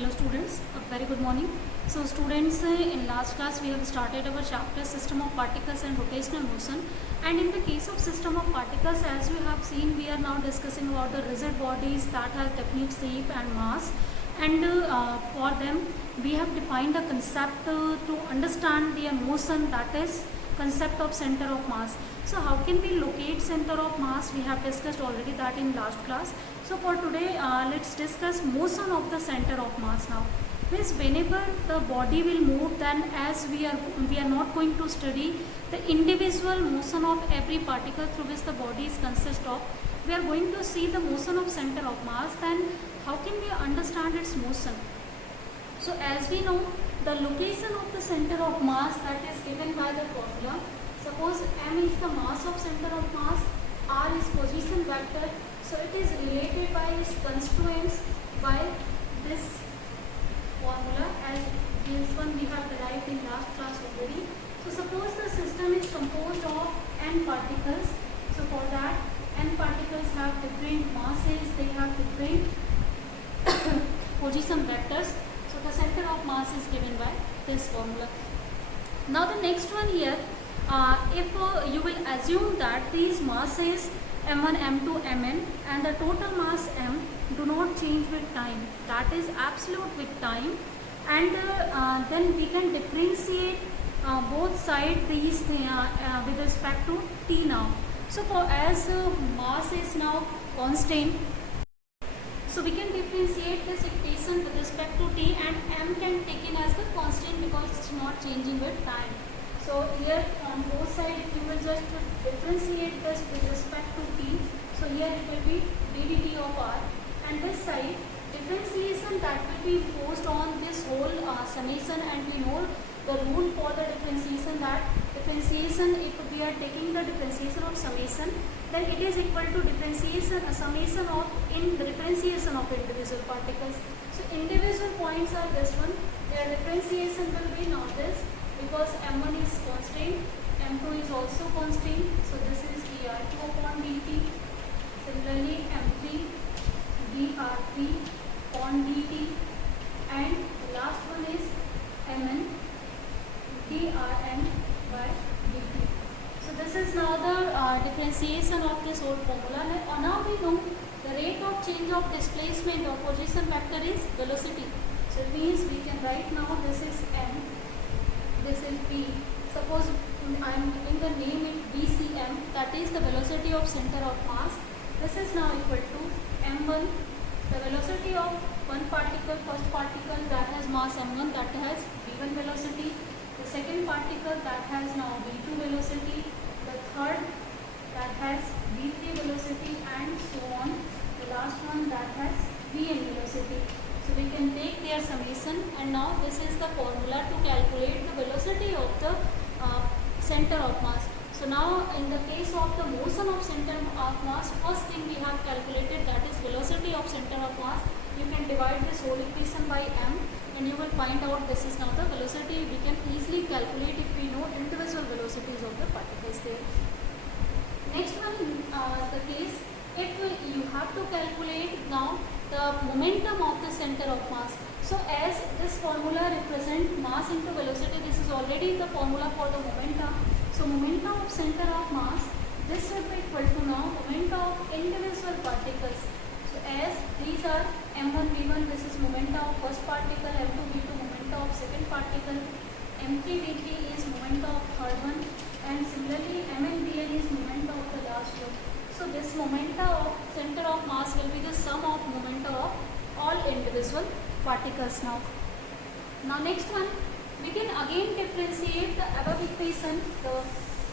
Hello students, a very good morning. So students, in last class we have started our chapter system of particles and rotational motion, and in the case of system of particles, as you have seen, we are now discussing about the rigid bodies that have definite shape and mass, and for them we have defined a concept to understand their motion, that is concept of center of mass. So how can we locate center of mass? We have discussed already that in last class. So for today, let's discuss motion of the center of mass now. Means whenever the body will move, then as we are not going to study the individual motion of every particle through which the body is consist of. We are going to see the motion of center of mass. Then how can we understand its motion? So as we know, the location of the center of mass, that is given by the formula. Suppose m is the mass of center of mass, r is position vector. So it is related by its constituents by this formula, as this one we have derived in last class already. So suppose the system is composed of n particles. So for that, n particles have different masses, they have different position vectors. So the center of mass is given by this formula. Now the next one here, if you will assume that these masses m1, m2, mn and the total mass m do not change with time, that is absolute with time, and then we can differentiate both sides these with respect to t now. So for as mass is now constant, so we can differentiate this equation with respect to t, and m can taken as the constant because it's not changing with time. So here on both sides, if you will just differentiate this with respect to t, so here it will be ddt of r, and this side differentiation that will be imposed on this whole summation, and we know the rule for the differentiation, that differentiation, if we are taking the differentiation of summation, then it is equal to differentiation summation of differentiation of individual particles. So individual points are this one, their differentiation will be now this, because m1 is constant, m2 is also constant, so this is dr2 upon dt. Similarly m3 dr3 upon dt, and last one is mn drn by dt. So this is now the differentiation of this whole formula. Now we know the rate of change of displacement or position vector is velocity. So it means we can write now this is m, this is b. Suppose I am giving the name it bcm, that is the velocity of center of mass. This is now equal to m1, the velocity of one particle, first particle that has mass m1, that has v1 velocity. The second particle that has now v2 velocity, the third that has v3 velocity, and so on. The last one that has vn velocity. So we can take their summation, and now this is the formula to calculate the velocity of the center of mass. So now in the case of the motion of center of mass, first thing we have calculated, that is velocity of center of mass. You can divide this whole equation by m, and you will find out this is now the velocity. We can easily calculate if we know individual velocities of the particles there. Next one, the case, if you have to calculate now the momentum of the center of mass. So as this formula represents mass into velocity, this is already the formula for the momentum. So momentum of center of mass, this will be equal to now momentum of individual particles. So as these are m1 v1, this is momentum of first particle, m2 v2 momentum of second particle, m3 v3 is momentum of third one, and similarly mn vn is momentum of the last one. So this momentum of center of mass will be the sum of momentum of all individual particles now. Now next one, we can again differentiate the above equation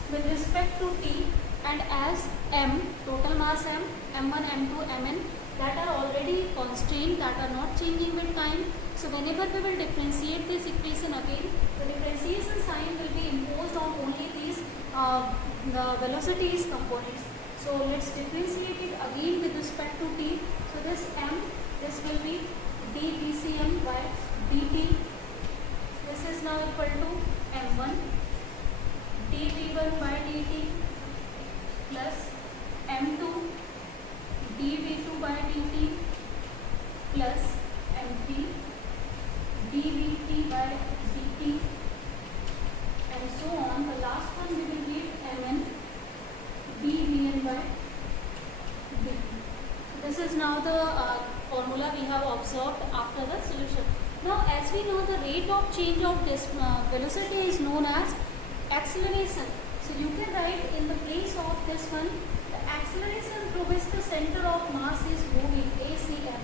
with respect to t, and as m, total mass m, m1, m2, mn, that are already constant, that are not changing with time. So whenever we will differentiate this equation again, the differentiation sign will be imposed on only these the velocities components. So let's differentiate it again with respect to t. So this m, this will be dbcm by dt. This is now equal to m1 dv1 by dt plus m2 dv2 by dt plus m3 observed after the solution. Now as we know, the rate of change of this velocity is known as acceleration. So you can write in the place of this one, the acceleration through which the center of mass is moving, ACM.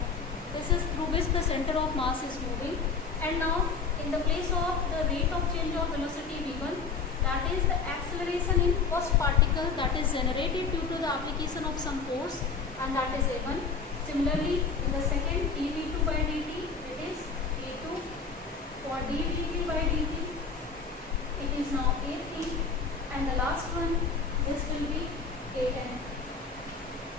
This is through which the center of mass is moving. And now in the place of the rate of change of velocity V1, that is the acceleration in first particle that is generated due to the application of some force, and that is A1. Similarly, in the second dV2 by dt, it is A2. For ddt by dt, it is now A3. And the last one, this will be An.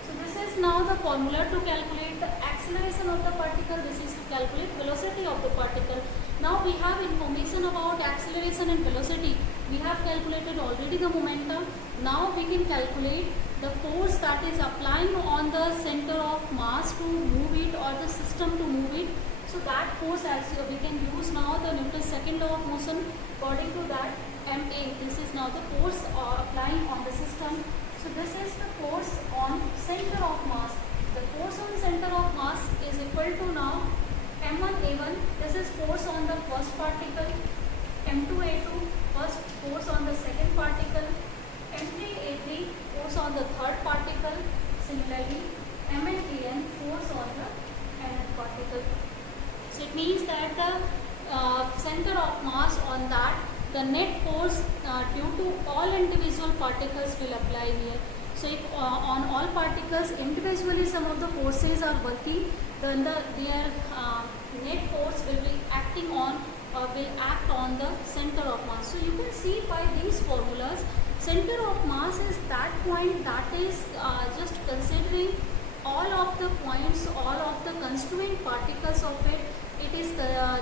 So this is now the formula to calculate the acceleration of the particle. This is to calculate velocity of the particle. Now we have information about acceleration and velocity. We have calculated already the momentum. Now we can calculate the force that is applying on the center of mass to move it, or the system to move it. So that force, as we can use now the Newton's second law of motion. According to that, MA, this is now the force applying on the system. So this is the force on center of mass. The force on center of mass is equal to now M1A1, this is force on the first particle, M2A2, first force on the second particle, M3A3, force on the third particle, similarly MNAN, force on the nth particle. So it means that the center of mass on that, the net force due to all individual particles will apply here. So if on all particles individually some of the forces are working, then their net force will be acting on, will act on the center of mass. So you can see by these formulas, center of mass is that point that is just considering all of the points, all of the constituent particles of it. It is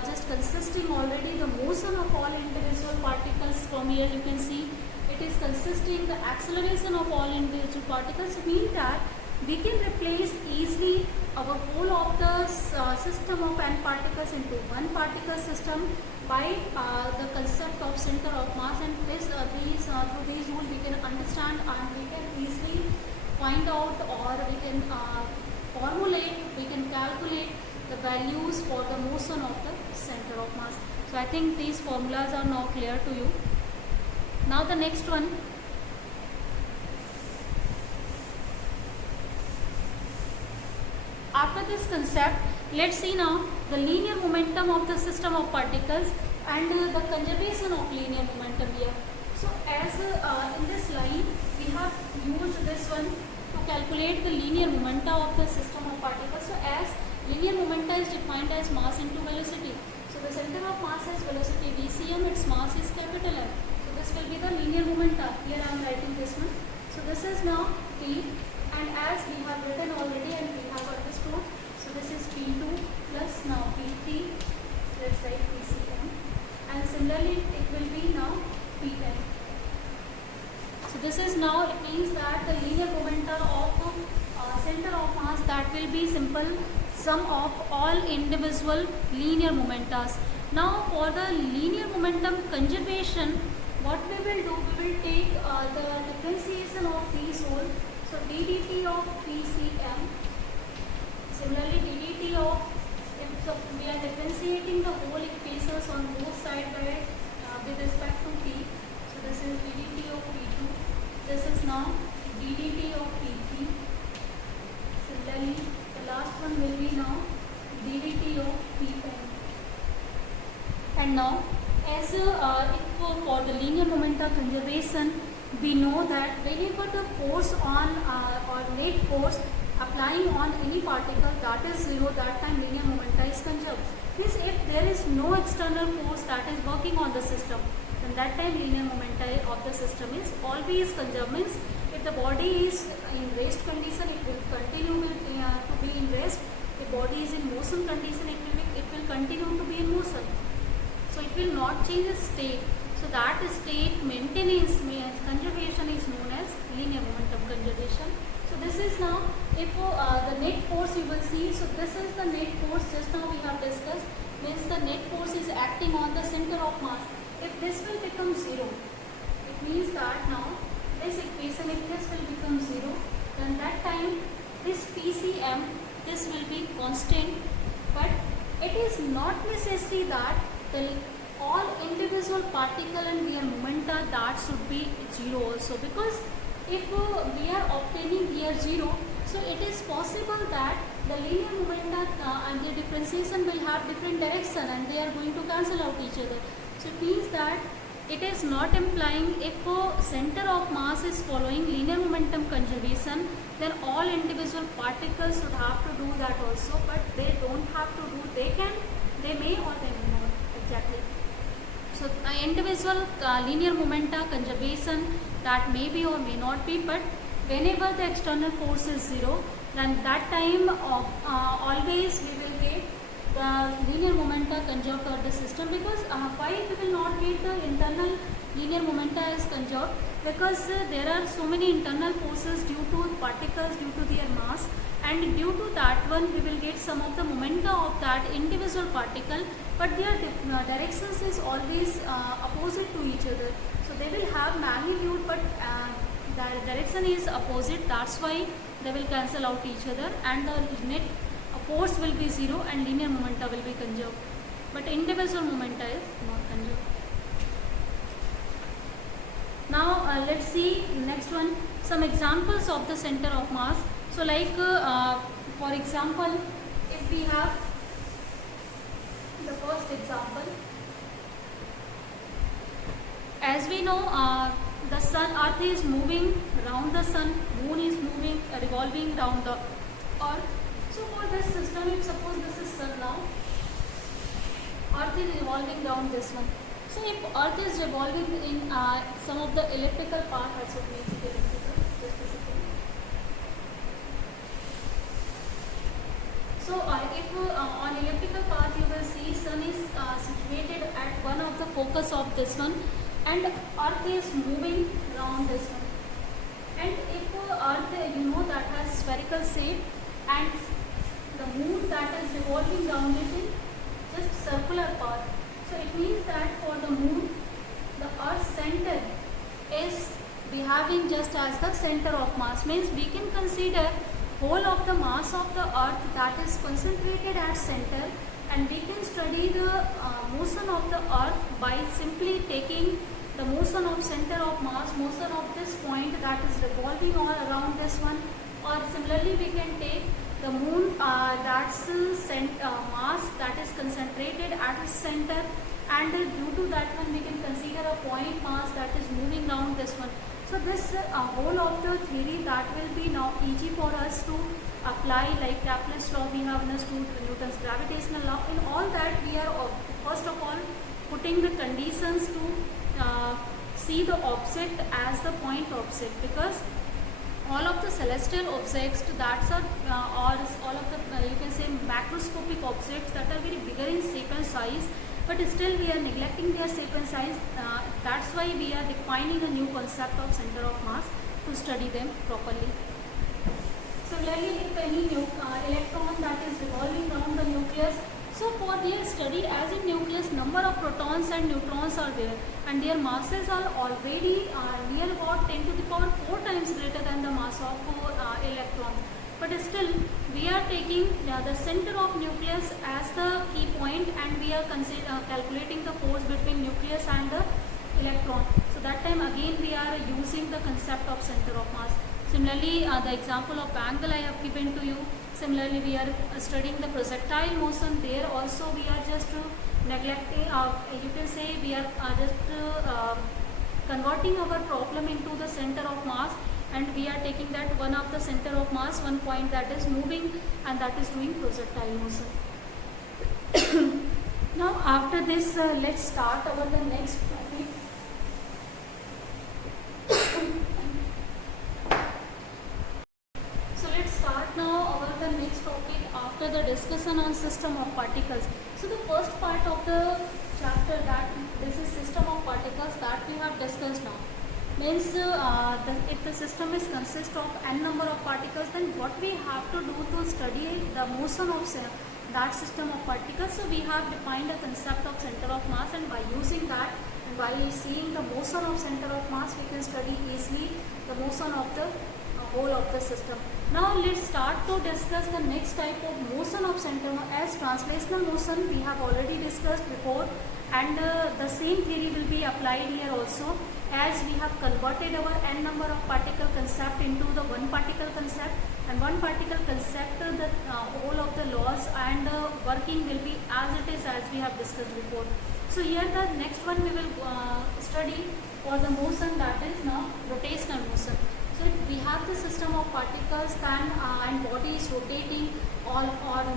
just consisting already the motion of all individual particles. From here you can see it is consisting the acceleration of all individual particles. Mean that we can replace easily our whole of the system of n particles into one particle system by the concept of center of mass, and this through these rules we can understand and we can easily find out, or we can formulate, we can calculate the values for the motion of the center of mass. So I think these formulas are now clear to you. Now the next one. After this concept, let's see now the linear momentum of the system of particles and the conservation of linear momentum here. So as in this line, we have used this one to calculate the linear momenta of the system of particles. So as linear momenta is defined as mass into velocity. So the center of mass has velocity VCM, its mass is capital M. So this will be the linear momenta. Here I am writing this one. So this is now T, and as we have written already and we have understood, so this is P2 plus now P3. So let's write PCM, and similarly it will be now P10. So this is now, it means that the linear momenta of center of mass, that will be simple sum of all individual linear momentas. Now for the linear momentum conservation, what we will do, we will take the differentiation of these whole. So ddt of PCM, similarly ddt of, if we are differentiating the whole equations on both sides with respect to t. So this is ddt of P2, this is now ddt of P3. Similarly, the last one will be now ddt of Pn. And now, as if for the linear momenta conservation, we know that whenever the force on or net force applying on any particle, that is zero, that time linear momenta is conserved. Means if there is no external force that is working on the system, then that time linear momenta of the system is always conserved. Means if the body is in rest condition, it will continue to be in rest. If body is in motion condition, it will continue to be in motion. So it will not change its state. So that state maintenance conservation is known as linear momentum conservation. So this is now, if the net force you will see, so this is the net force just now we have discussed, means the net force is acting on the center of mass. If this will become zero, it means that now this equation, if this will become zero, then that time this PCM, this will be constant, but it is not necessary that the all individual particle and their momenta that should be 0 also, because if we are obtaining here 0, so it is possible that the linear momenta and their differentiation will have different direction and they are going to cancel out each other. So it means that it is not implying if center of mass is following linear momentum conservation, then all individual particles should have to do that also, but they don't have to do, they may or they may not, exactly. So individual linear momenta conservation, that may be or may not be, but whenever the external force is 0, then that time always we will get the linear momenta conserved of the system, because why we will not get the internal linear momenta is conserved, because there are so many internal forces due to particles, due to their mass, and due to that one we will get some of the momenta of that individual particle, but their directions is always opposite to each other. So they will have magnitude, but the direction is opposite, that's why they will cancel out each other and the net force will be 0 and linear momenta will be conserved, but individual momenta is not conserved. Now let's see next one, some examples of the center of mass. So like for example, if we have the first example, as we know the sun, earth is moving around the sun, moon is moving revolving around the earth. So for this system, if suppose this is sun now, earth is revolving around this one. So if earth is revolving in some of the elliptical path, also makes it elliptical, just a second. So if on elliptical path you will see sun is situated at one of the focus of this one, and earth is moving around this one. And if earth, you know, that has spherical shape, and the moon that is revolving around it in just circular path. So it means that for the moon, the earth's center is behaving just as the center of mass, means we can consider whole of the mass of the earth that is concentrated at center, and we can study the motion of the earth by simply taking the motion of center of mass, motion of this point that is revolving all around this one, or similarly we can take the moon that's mass that is concentrated at its center, and due to that one we can consider a point mass that is moving around this one. So this whole of the theory that will be now easy for us to apply, like Kepler's law we have understood, Newton's gravitational law. In all that we are first of all putting the conditions to see the object as the point object, because all of the celestial objects that are or all of the you can say macroscopic objects that are very bigger in shape and size, but still we are neglecting their shape and size. That's why we are defining a new concept of center of mass to study them properly. Similarly, if any electron that is revolving around the nucleus, so for their study, as in nucleus, number of protons and neutrons are there, and their masses are already near about 10 to the power 4 times greater than the mass of electron. But still, we are taking the center of nucleus as the key point, and we are calculating the force between nucleus and the electron. So that time again we are using the concept of center of mass. Similarly, the example of angle I have given to you. Similarly, we are studying the projectile motion. There also we are just neglecting, you can say we are just converting our problem into the center of mass, and we are taking that one of the center of mass, one point that is moving, and that is doing projectile motion. Now after this, let's start our the next topic. After the discussion on system of particles. So the first part of the chapter, that this is system of particles, that we have discussed now. Means if the system is consist of n number of particles, then what we have to do to study the motion of that system of particles. So we have defined a concept of center of mass, and by using that and by seeing the motion of center of mass, we can study easily the motion of the whole of the system. Now let's start to discuss the next type of motion of center as translational motion we have already discussed before, and the same theory will be applied here also, as we have converted our n number of particle concept into the one particle concept, and one particle concept the whole of the laws and working will be as it is as we have discussed before. So here the next one we will study for the motion, that is now rotational motion. So we have the system of particles then and bodies rotating all on.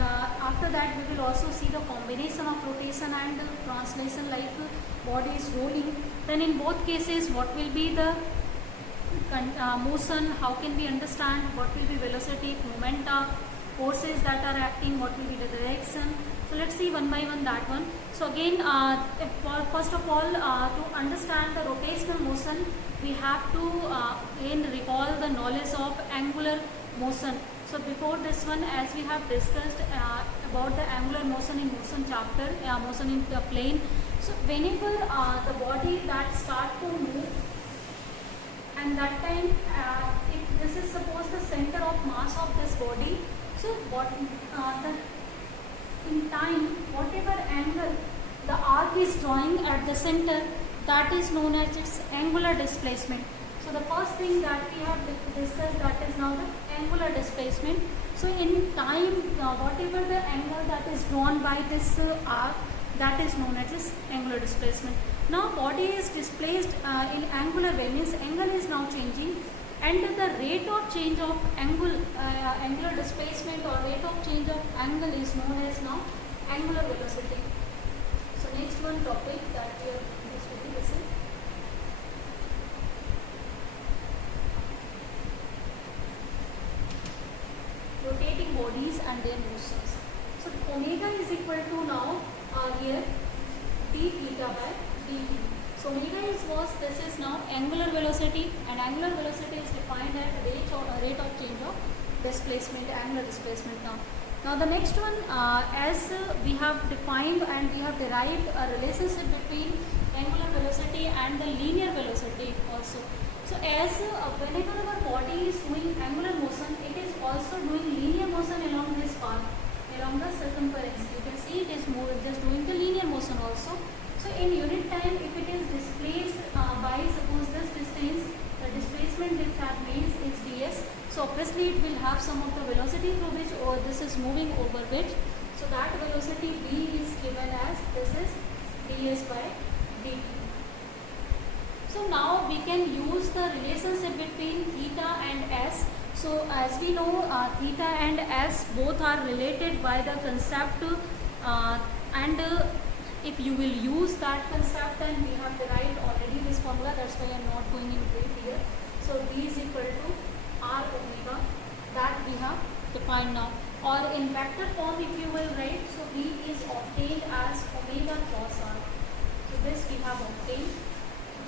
After that we will also see the combination of rotation and translation, like body is rolling. Then in both cases what will be the motion, how can we understand what will be velocity, momenta, forces that are acting, what will be the direction. So let's see one by one that one. So again, first of all, to understand the rotational motion, we have to again recall the knowledge of angular motion. So before this one, as we have discussed about the angular motion in motion chapter, motion in the plane. So whenever the body that start to move, and that time if this is suppose the center of mass of this body, so what in time whatever angle the arc is drawing at the center, that is known as its angular displacement. So the first thing that we have discussed, that is now the angular displacement. So in time whatever the angle that is drawn by this arc, that is known as its angular displacement. Now body is displaced in angular way, means angle is now changing, and the rate of change of angular displacement or rate of change of angle is known as now angular velocity. So next one topic that we are discussing. Rotating bodies and their motions. So omega is equal to now here d theta by dt. So omega this is now angular velocity, and angular velocity is defined as rate of change of displacement, angular displacement now. Now the next one, as we have defined and we have derived a relationship between angular velocity and the linear velocity also. So as whenever our body is doing angular motion, it is also doing linear motion along this path, along the circumference. You can see it is just doing the linear motion also. So in unit time, if it is displaced by suppose this distance, the displacement which that means is ds. So obviously it will have some of the velocity through which or this is moving over which. So that velocity v is given as this is ds by dt. So now we can use the relationship between theta and s. So as we know, theta and s both are related by the concept and if you will use that concept, then we have derived already this formula, that's why I am not going in detail here. So v is equal to r omega, that we have defined now, or in vector form if you will write, so v is obtained as omega cross r. So this we have obtained.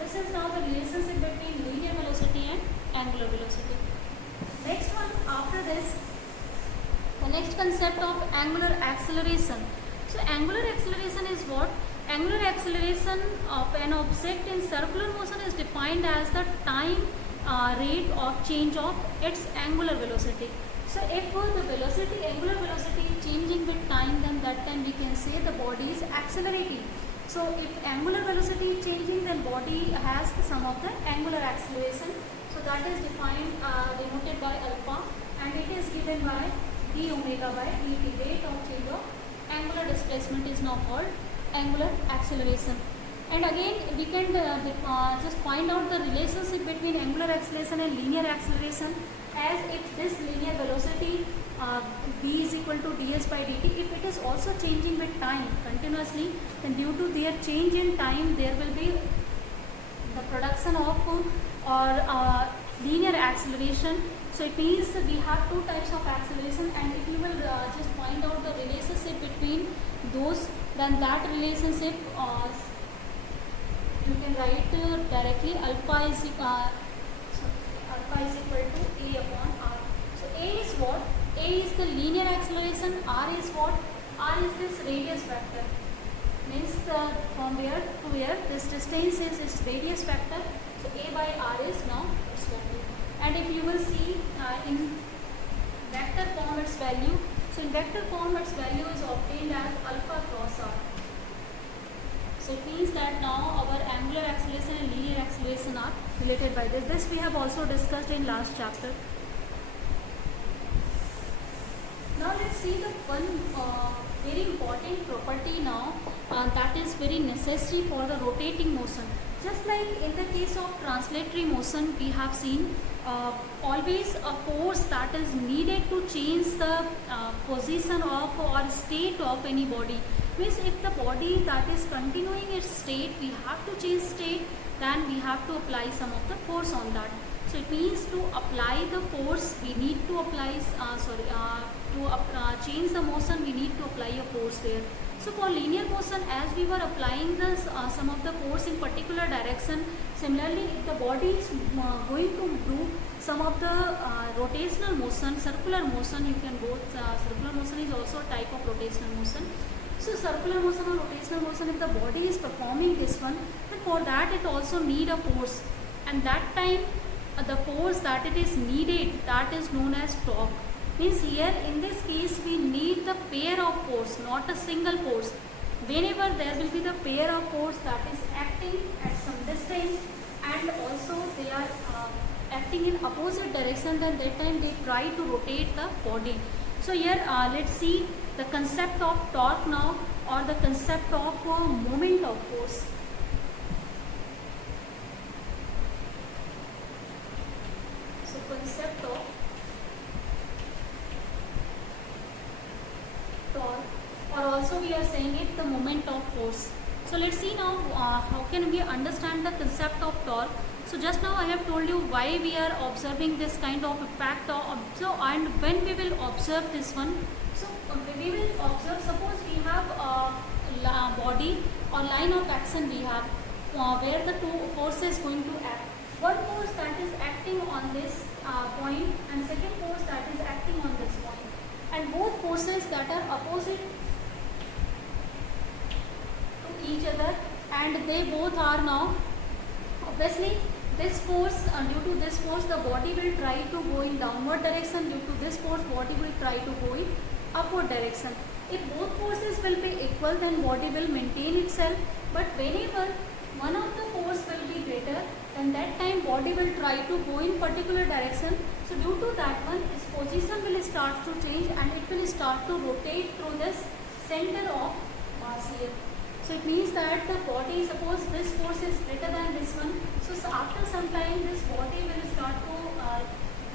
This is now the relationship between linear velocity and angular velocity. Next one after this, the next concept of angular acceleration. So angular acceleration is what? Angular acceleration of an object in circular motion is defined as the time rate of change of its angular velocity. So if the velocity, angular velocity is changing with time, then that time we can say the body is accelerating. So if angular velocity is changing, then body has the sum of the angular acceleration. So that is defined, denoted by alpha, and it is given by d omega by dt. Rate of change of angular displacement is now called angular acceleration. And again we can just find out the relationship between angular acceleration and linear acceleration, as if this linear velocity v is equal to ds by dt, if it is also changing with time continuously, then due to their change in time there will be the production of linear acceleration. So it means we have two types of acceleration, and if you will just find out the relationship between those, then that relationship you can write directly alpha is equal to a upon r. So a is what? A is the linear acceleration, r is what? R is this radius vector. Means from where to where this distance is its radius vector. So a by r is now its value. And if you will see in vector form its value. So in vector form its value is obtained as alpha cross r. So it means that now our angular acceleration and linear acceleration are related by this. This we have also discussed in last chapter. Now let's see the one very important property now that is very necessary for the rotating motion. Just like in the case of translatory motion, we have seen always a force that is needed to change the position of or state of any body. Means if the body that is continuing its state, we have to change state, then we have to apply some of the force on that. So it means to apply the force, we need to apply, change the motion, we need to apply a force there. So for linear motion, as we were applying this some of the force in particular direction, similarly if the body is going to do some of the rotational motion, circular motion, you can both, circular motion is also a type of rotational motion. So circular motion or rotational motion, if the body is performing this one, then for that it also need a force, and that time the force that it is needed, that is known as torque. Means here in this case we need the pair of force, not a single force. Whenever there will be the pair of force that is acting at some distance and also they are acting in opposite direction, then that time they try to rotate the body. So here let's see the concept of torque now, or the concept of moment of force. So concept of torque, or also we are saying it the moment of force. So let's see now how can we understand the concept of torque. So just now I have told you why we are observing this kind of impact and when we will observe this one. So we will observe, suppose we have a body or line of action we have where the two forces going to act. One force that is acting on this point and second force that is acting on this point. And both forces that are opposite to each other, and they both are now, obviously this force, due to this force the body will try to go in downward direction, due to this force body will try to go in upward direction. If both forces will be equal, then body will maintain itself, but whenever one of the force will be greater, then that time body will try to go in particular direction. So due to that one, its position will start to change and it will start to rotate through this center of mass here. So it means that the body, suppose this force is greater than this one, so after some time this body will start to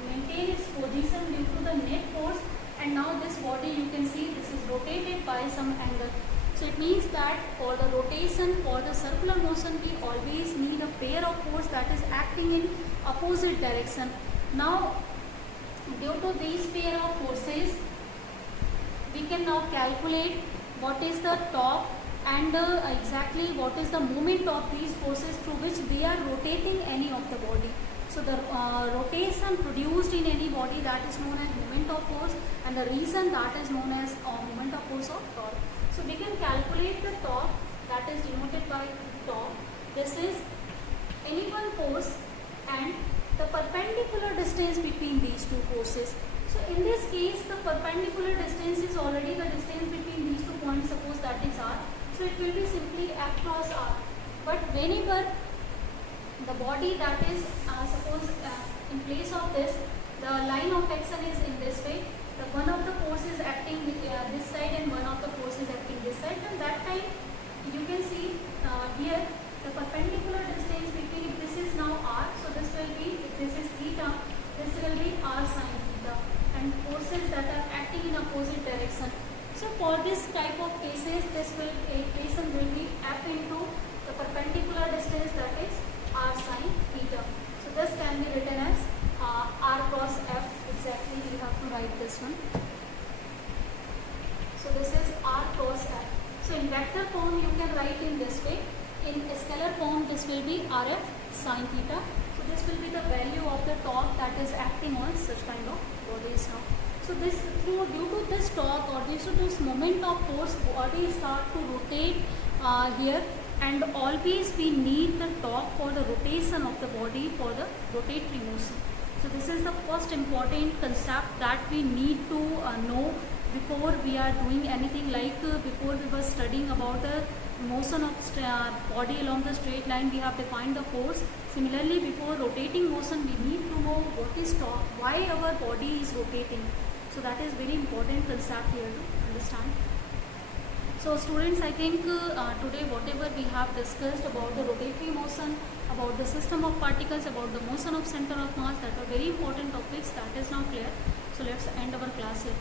maintain its position due to the net force, and now this body, you can see this is rotated by some angle. So it means that for the rotation, for the circular motion, we always need a pair of force that is acting in opposite direction. Now due to these pair of forces, we can now calculate what is the torque and exactly what is the moment of these forces through which they are rotating any of the body. So the rotation produced in any body, that is known as moment of force, and the reason that is known as moment of force or torque. So we can calculate the torque, that is denoted by torque. This is any one force and the perpendicular distance between these two forces. So in this case the perpendicular distance is already the distance between these 2 points, suppose that is r. So it will be simply F cross r. But whenever the body that is suppose in place of this, the line of action is in this way, the one of the force is acting this side and one of the force is acting this side, and that time you can see here the perpendicular distance between, if this is now r, so this will be, if this is theta, this will be r sin theta, and forces that are acting in opposite direction. So for this type of cases, this equation will be F into the perpendicular distance, that is r sin theta. So this can be written as r cross F. Exactly, you have to write this one. So this is r cross F. So in vector form you can write in this way. In scalar form this will be rf sin theta. So this will be the value of the torque that is acting on such kind of bodies now. So this, due to this torque or due to this moment of force, body start to rotate here, and always we need the torque for the rotation of the body for the rotatory motion. So this is the first important concept that we need to know before we are doing anything, like before we were studying about the motion of body along the straight line, we have defined the force. Similarly, before rotating motion, we need to know what is why our body is rotating. So that is very important concept here to understand. So students, I think today whatever we have discussed about the rotatory motion, about the system of particles, about the motion of center of mass, that are very important topics, that is now clear. So let's end our class here.